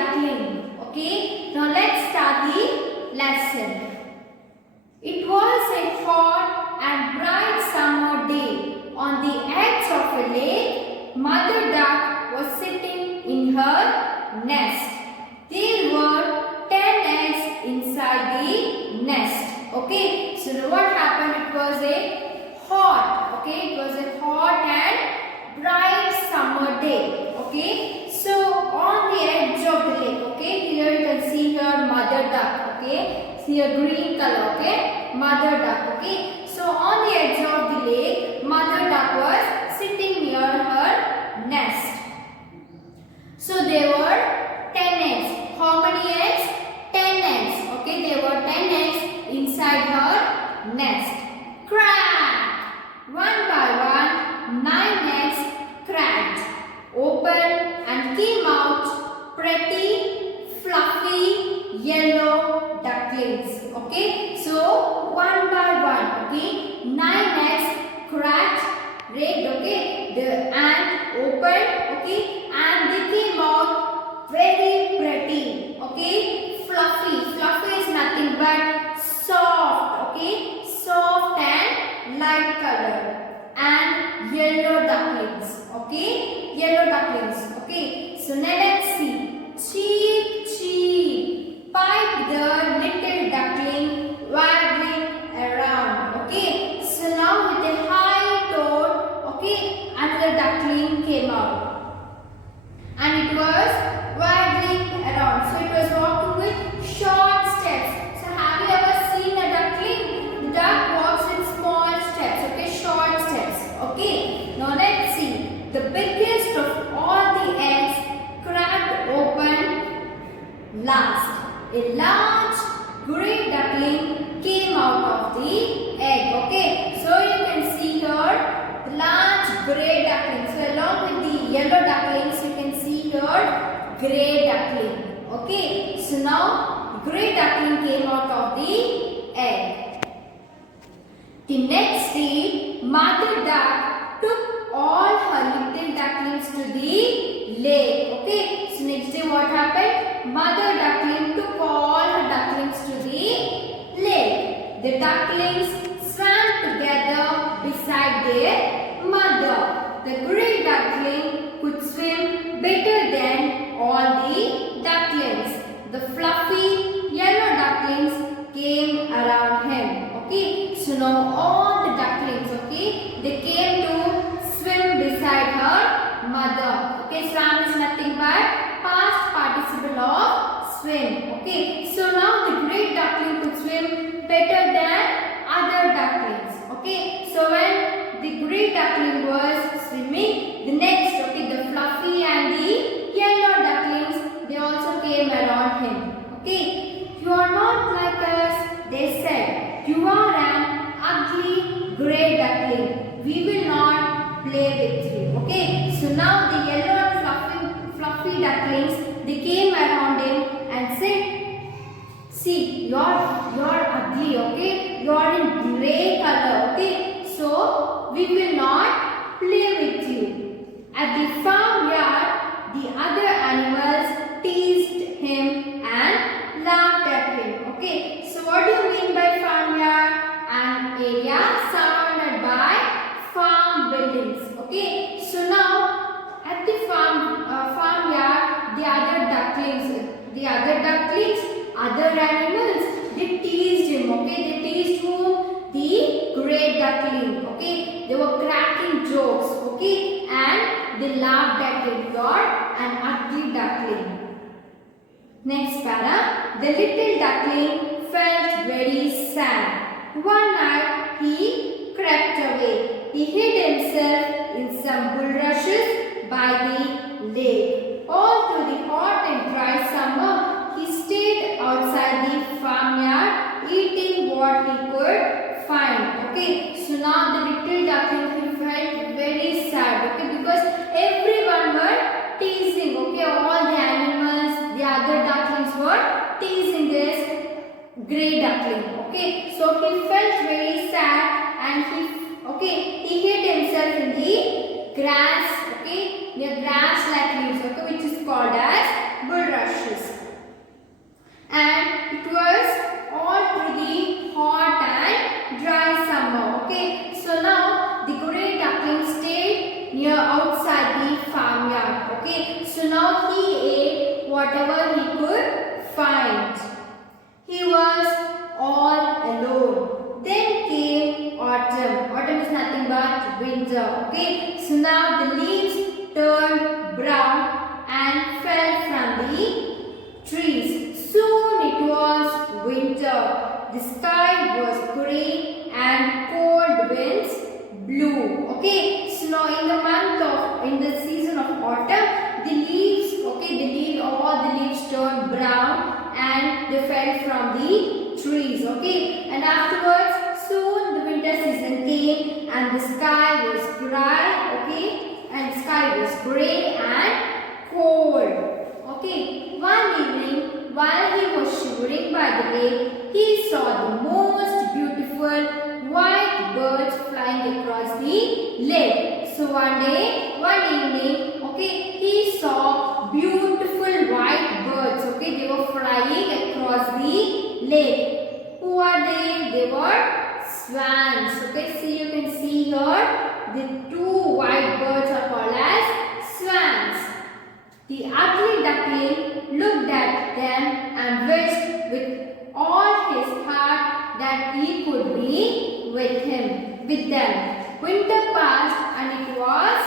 duckling. Okay, now let's start the lesson. It was a hot and bright summer day. On the edge of a lake, Mother Duck was sitting in her nest. There were 10 eggs inside the nest. Okay, so now what happened? It was a hot, okay, it was a hot and bright summer day. Okay, so on the edge of the lake, okay, here you can see here Mother Duck. Okay, see a green color. Okay, Mother Duck. Okay, so on the edge of the lake, Mother Duck was sitting near her nest. So there were 10 eggs. How many eggs? 10 eggs. Okay, there were 10 eggs inside her nest. Crack! One by one, 9 eggs cracked, opened and came out pretty, fluffy, yellow ducklings. Okay, so one by one, okay, 9 eggs cracked, rigged, okay, and opened, okay, and they came out very pretty, okay, fluffy. Fluffy is nothing but soft, okay, soft and light color, and yellow ducklings, okay, yellow ducklings. Okay, so now let's see. Cheep, cheep, piped the little duckling waggling around. Okay, so now with a high tone, okay, another duckling came out, and it was waggling around. So it was walking with short steps. So have you ever seen a duckling? The duck walks with small steps, okay, short steps. Okay, now let's see. The biggest of all the eggs cracked open last. A large grey duckling came out of the egg. Okay, so you can see here the large grey duckling. So along with the yellow ducklings, you can see here grey duckling. Okay, so now grey duckling came out of the egg. The next day, Mother Duck took all her little ducklings to the lake. Okay, so next day what happened? Mother Duckling took all her ducklings to the lake. The ducklings swam together beside their mother. The grey duckling could swim better than all the ducklings. The fluffy yellow ducklings came around him. Okay, so now all the ducklings, okay, they came to swim beside her mother. Okay, swam is nothing but past participle of swim. Okay, so now the grey duckling could swim better than other ducklings. Okay, so when the grey duckling was swimming, the next, okay, the fluffy and the yellow ducklings, they also came around him. Okay, you are not like us, they said. You are an ugly grey duckling. We will not play with you. Okay, so now the yellow and fluffy ducklings, they came around him and said, see, you're ugly, okay, you're in grey color, okay, so we will not play with you. At the farmyard, the other animals teased him and laughed at him. Okay, so what do you mean by farmyard? An area surrounded by farm buildings. Okay, so now at the farmyard, the other ducklings, other animals, they teased him. Okay, they teased whom? The grey duckling. Okay, they were cracking jokes. Okay, and they laughed at him. You're an ugly duckling. Next para, the little duckling felt very sad. One night he crept away. He hid himself in some bulrushes by the lake. All through the hot and dry summer, he stayed outside the farmyard eating what he could find. Okay, so now the little duckling, he felt very sad. Okay, because everyone were teasing. Okay, all the animals, the other ducklings were teasing this grey duckling. Okay, so he felt very sad and he hid himself in the grass. Okay, near grass like leaves. Okay, which is called as bulrushes. whatever he could find. He was all alone. Then came autumn. Autumn is nothing but winter. Okay, so now the leaves turned brown and fell from the trees. Soon it was winter. The sky was grey and cold winds blew. Okay, so now in the season of autumn, the leaves, all the leaves turned brown and they fell from the trees. Okay, and afterwards, soon the winter season came and the sky was dry. Okay, and the sky was grey and cold. Okay, one evening while he was shivering by the lake, he saw the most beautiful white birds flying across the lake. So one evening, okay, he saw beautiful white birds. Okay, they were flying across the lake. Who are they? They were swans. Okay, see, you can see here the two white birds are called as swans. The ugly duckling looked at them and wished with all his heart that he could be with them. Winter passed and it was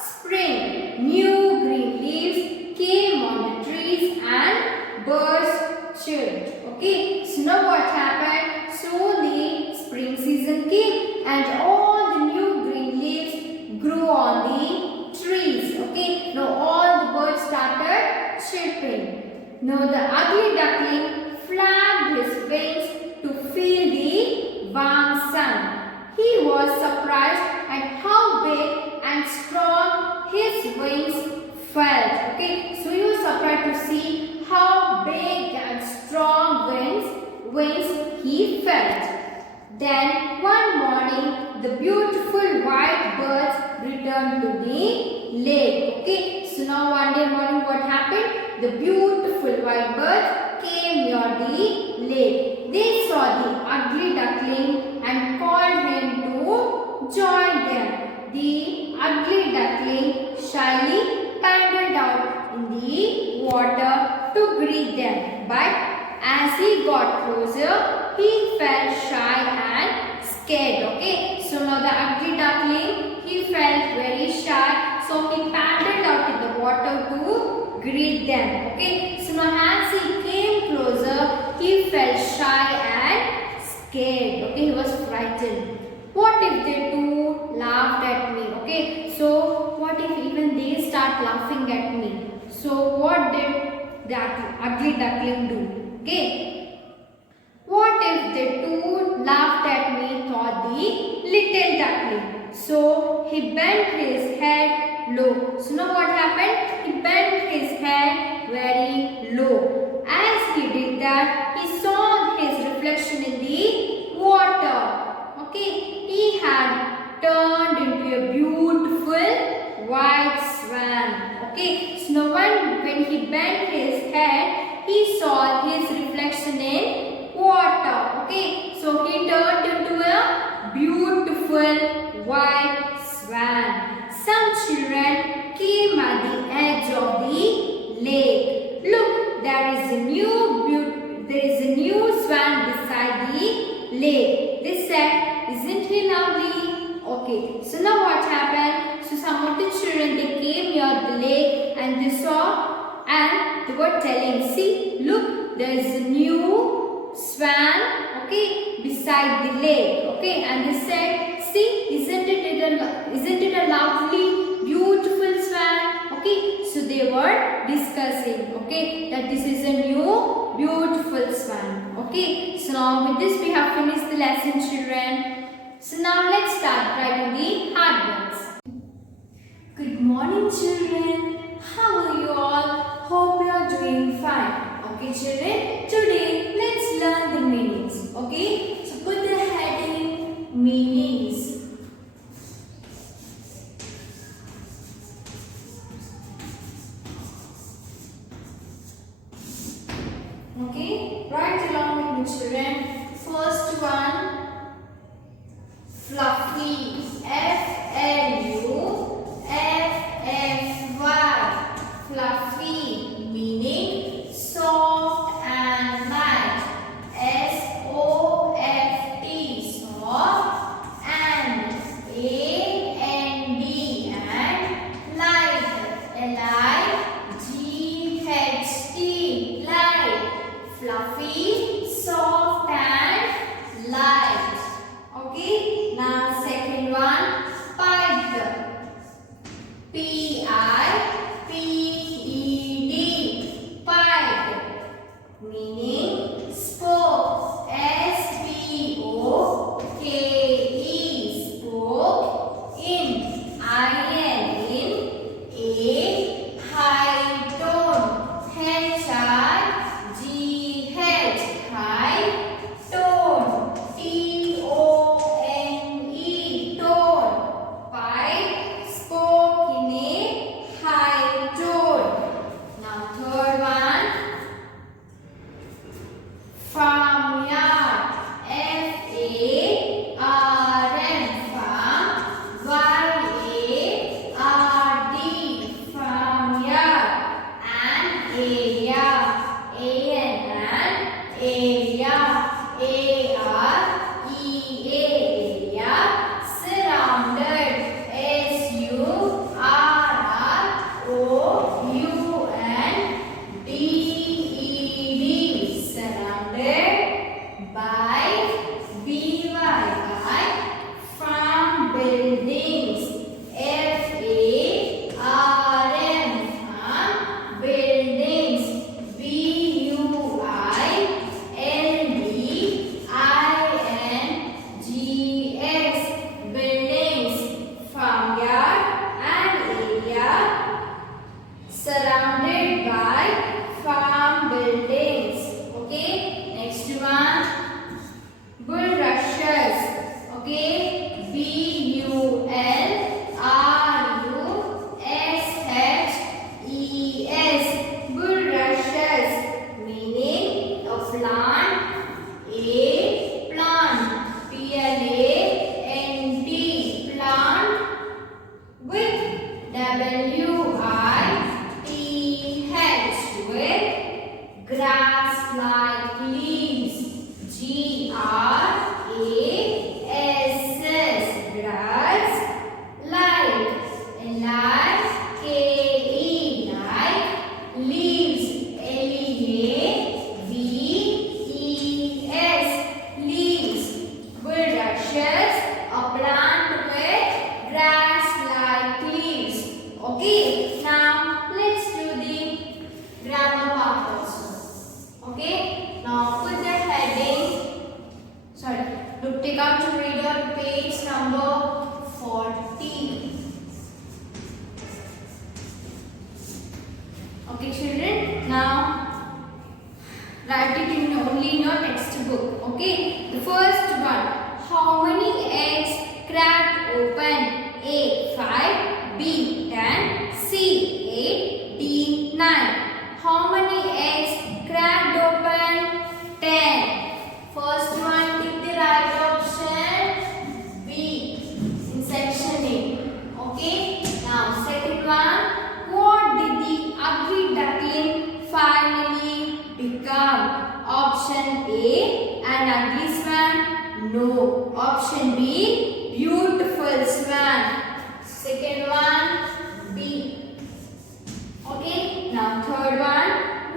spring. New green leaves came on the trees and birds chirped. Okay, so now what happened? So the spring season came and all the new green leaves grew on the trees. Okay, now all the birds started chirping. Now the ugly duckling flapped his wings to feel the warm sun. He was surprised at how big and strong his wings felt. Okay, so he was surprised to see how big and strong wings he felt. Then one morning, the beautiful white birds returned to the lake. Okay, so now one day morning, what happened? The beautiful white birds came near the lake. They saw the ugly duckling and called him to join them. The ugly duckling shyly paddled out in the water to greet them. But as he got closer, he felt shy and scared. Okay, so now the ugly duckling, he felt very shy, so he paddled out in the water to greet them. Okay, so now as he came closer, he felt shy and scared. Okay, he was frightened. What if they too laughed at me? Okay, so what if even they start laughing at me? So what did the ugly duckling do? Okay, what if they too laughed at me, thought the little duckling. So he bent his head low. So now what happened? He bent his head very low. As he did that, he saw his reflection in the water. Okay, he had turned into a beautiful white swan. Okay, so now when he bent his head, he saw his reflection in water. Okay, so he turned into a beautiful white swan. Some children came at the edge of the lake. Look, there is a new swan beside the lake. They said, isn't he lovely? Okay, so now what happened? So some of the children, they came near the lake and they saw and they were telling, see, look, there is a new swan, okay, beside the lake. Okay, and they said, see, isn't it a lovely, beautiful swan? Okay, so they were discussing, okay, that this is a new, beautiful swan. Okay, so now with this we have finished the lesson, children. So now let's start writing the hard words. Good morning, children. How are you all? Hope you are doing fine. Okay, children, today let's learn the meanings. Okay, so put the heading meanings. Okay, write along with me, children. First one, fluffy. F-L-U-F-F-Y. Fluffy, meaning fluffy, soft and light. Okay, now second one, pied. P-I-P-E-D, pied, meaning spoke. S-P-O-K-E, spoke. In, I-N, in. A, high tone. H-I-G-H, high tone. T-O-N-E, tone. Pied, spoke in a high tone. Now third one, farmyard. F-A-R-M, farm. Y-A-R-D, farmyard. And area. A-N and area. A-R-E-A, area. Surrounded. S-U-R-R-O-U-N-D-E-D, surrounded by by farm buildings. F-A-R-M, farm buildings. B-U-I-L-D-I-N-G-S, buildings. Farmyard and area surrounded by farm buildings. Okay, next one, bulrushes. Okay, B-U-L-R-U-S-H-E-S, bulrushes, meaning a plant. A, plant. P-L-A-N-T, plant, with W-I-T-H, with grass-like leaves. G-R-A-S-S, grass, like. L-I-K-E, like, leaves. L-E-A-V-E-S, leaves. Bulrushes, a plant with grass-like leaves. Okay, now let's do the grammar part also. Okay, now put the heading. Sorry, look, take out your reader, page number 40. Okay, children, now write it in only in your textbook. Okay, the first one, how many eggs cracked open? A, 5, B, 10, C, 8, D, 9. How many eggs cracked open? 10. First one, pick the right option. B, in section A. Okay, now second one, what did the ugly duckling finally become? Option A, an ugly swan. No. Option B, beautiful swan. Second one, B. Okay, now third one,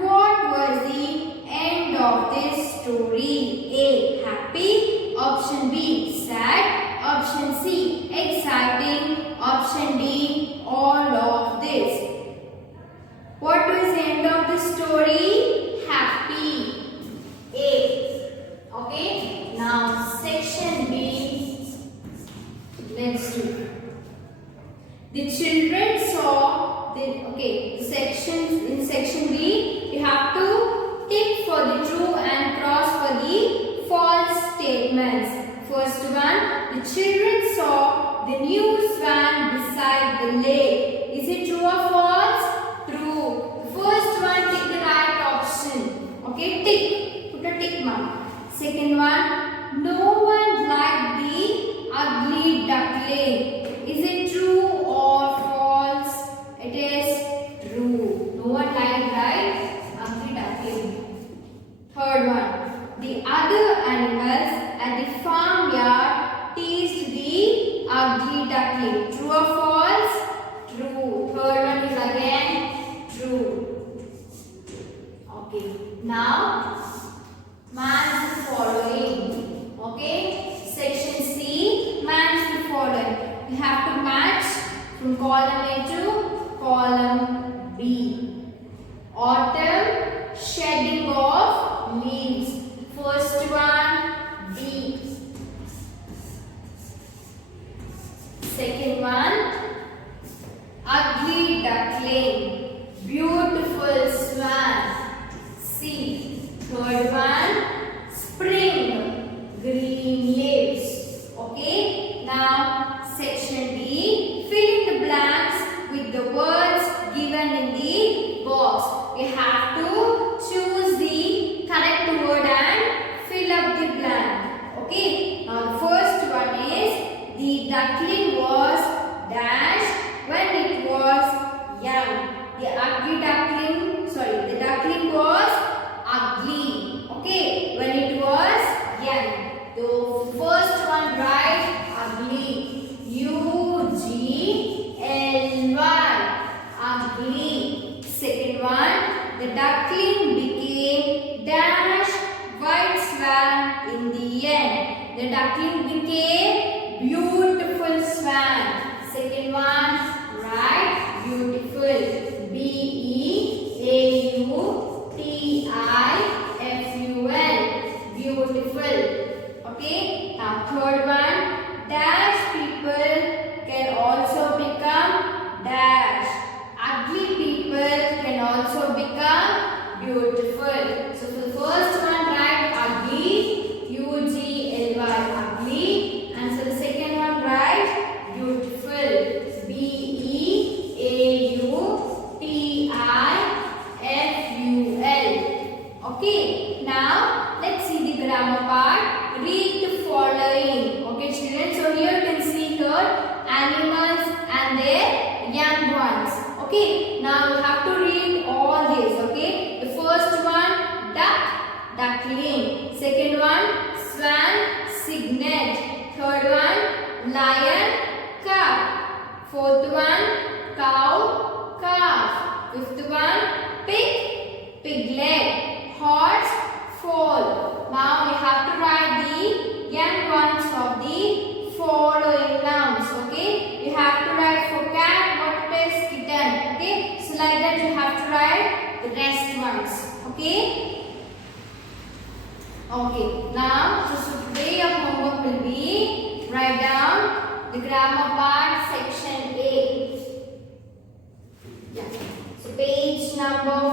what was the end of this story? A, happy. Option B, sad. Option C, exciting. Option D, all of this. What was the end of the story? Happy. A. Okay, now section B, let's do. The children saw the, okay, in section B, you have to tick for the true and cross for the false statements. First one, the children saw the new swan beside the lake. Is it true or false? True. The first one, tick the right option. Okay, tick. Put a tick mark. Second one, no one liked the ugly duckling. Is it true or false? It is true. No one liked, right? Ugly duckling. Third one, the other animals at the farmyard teased the ugly duckling. True or false? True. Third one is again true. Okay. Now Match the following. Okay. Section C. Match the following. You have to match from column A to column B. Autumn, shedding of leaves. First one, B. Second one, ugly duckling, beautiful swan. C. Third one, spring, green leaves. Okay. Now section D, fill in the blanks with the words given in the box. You have to choose the correct word and fill up the blank. Okay. Now the first one is, the duckling was dash when it was young. The duckling was ugly. Okay, when it was young. The first one write ugly. U-G-L-Y. Ugly. Second one, the duckling became dash white swan in the end. The duckling became beautiful swan. Second one, write beautiful. B-E-A-U-T-I-F-U-L. Beautiful. Okay. Now third one, dash people can also become dash. Ugly people can also become beautiful. So the first one, write ugly. U-G-L-Y. Ugly. And so the second one, write beautiful. B-E-A-U-T-I-F-U-L. Okay. Now let's see the grammar part. Read the following. Okay, children. So here you can see here animals and their young ones. Okay. Now you have to read all these. Okay. The first one, duck, duckling. Second one, swan, cygnet. Third one, lion, calf. Fourth one, cow, calf. Fifth one, pig, piglet. Horse, foal. Now we have to write the young ones of the following nouns. Okay, you have to write for cat, what pets, kitten. Okay, so like that you have to write the rest ones. Okay. Okay, now so today your homework will be write down the grammar part section A. Yeah. So page number